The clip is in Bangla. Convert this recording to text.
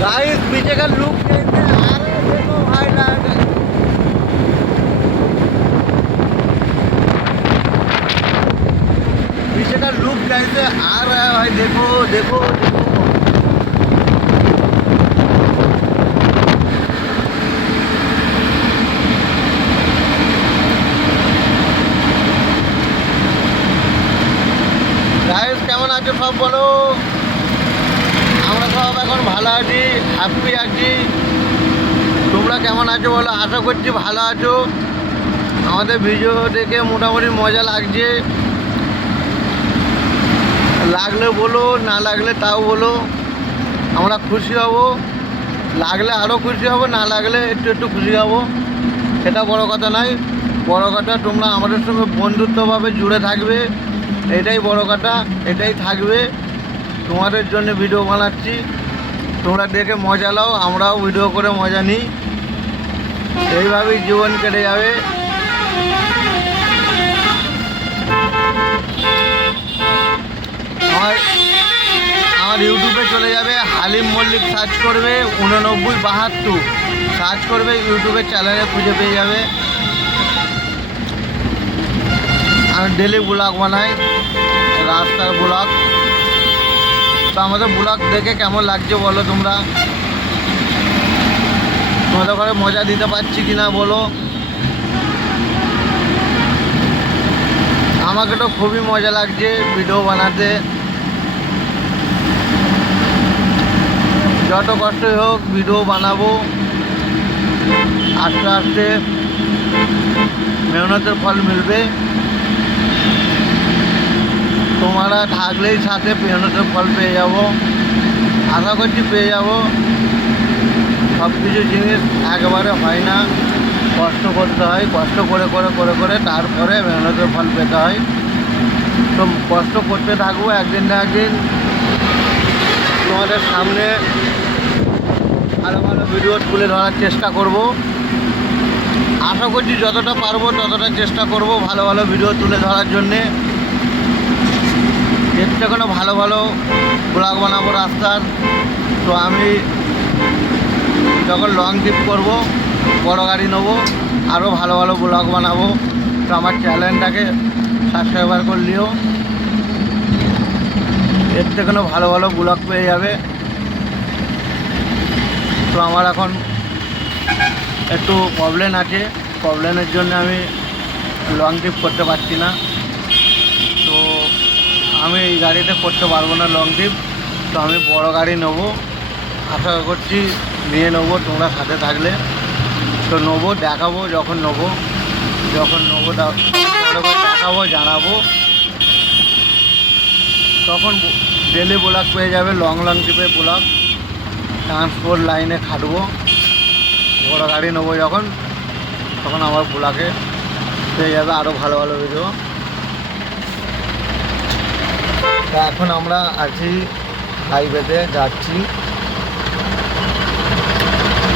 गाइस पीछे का लुक कैसे आ रहा है देखो भाई लाइट। पीछे का लुक कैसे आ रहा है भाई, देखो देखो देखो। গাইস কেমন আছো সব বলো। আমরা সব এখন ভালো আছি, হ্যাপি আছি। তোমরা কেমন আছো বলো, আশা করছি ভালো আছো। আমাদের ভিডিও দেখে মোটামুটি মজা লাগছে, লাগলে বলো, না লাগলে তাও বলো, আমরা খুশি হব। লাগলে আরও খুশি হব, না লাগলে একটু একটু খুশি হব। সেটা বড় কথা নয়, বড় কথা তোমরা আমাদের সঙ্গে বন্ধুত্বভাবে জুড়ে থাকবে, এটাই বড় কথা, এটাই থাকবে। তোমাদের জন্য ভিডিও বানাচ্ছি, তোমরা দেখে মজা নাও, আমরাও ভিডিও করে মজা নিই। এইভাবেই জীবন কেটে যাবে। আমার ইউটিউবে চলে যাবে, হালিম মল্লিক সার্চ করবে, 8972 সার্চ করবে, ইউটিউবের চ্যানেলে খুঁজে পেয়ে যাবে। আমি ডেলি ব্লগ বানাই, রাস্তার ব্লগ। তো আমাদের ব্লগ দেখে কেমন লাগছে বলো তোমরা, তোমাদের ঘরে মজা দিতে পারছি কি না বলো। আমাকে তো খুবই মজা লাগছে ভিডিও বানাতে। যত কষ্টই হোক ভিডিও বানাবো, আস্তে আস্তে মেহনতের ফল মিলবে। তোমরা থাকলেই সাথে মেহনতের ফল পেয়ে যাব, আশা করছি পেয়ে যাব। সব কিছু জিনিস একবারে হয় না, কষ্ট করতে হয়, কষ্ট করে করে করে করে তারপরে মেহনতের ফল পেতে হয়। তো কষ্ট করতে থাকবো, একদিন না একদিন তোমাদের সামনে ভালো ভালো ভিডিও তুলে ধরার চেষ্টা করব। আশা করছি যতটা পারবো ততটা চেষ্টা করব ভালো ভালো ভিডিও তুলে ধরার জন্যে। এর থেকে ভালো ভালো ব্লগ বানাবো রাস্তার। তো আমি যখন লং ট্রিপ করব, বড় গাড়ি নেবো, আরও ভালো ভালো ব্লগ বানাবো। তো আমার চ্যানেলটাকে সাবস্ক্রাইবার করলেও এর থেকে ভালো ভালো ব্লগ পেয়ে যাবে। তো আমার এখন একটু প্রবলেম আছে, প্রবলেমের জন্য আমি লং ট্রিপ করতে পারছি না। তো আমি এই গাড়িতে করতে পারবো না লং ট্রিপ। তো আমি বড় গাড়ি নেবো, আশা করছি নিয়ে নেবো তোমরা সাথে থাকলে। তো নেবো, দেখাবো যখন নেবো দেখাবো, জানাবো। তখন ডেলি ব্লগ পেয়ে যাবে, লং লং ট্রিপের ব্লগ। ট্রান্সপোর্ট লাইনে খাটবো, বড় গাড়ি নেবো যখন, তখন আমার ব্লগে পেয়ে যাবে আরও ভালো ভালো ভিডিও। তা এখন আমরা আছি হাইওয়েতে যাচ্ছি।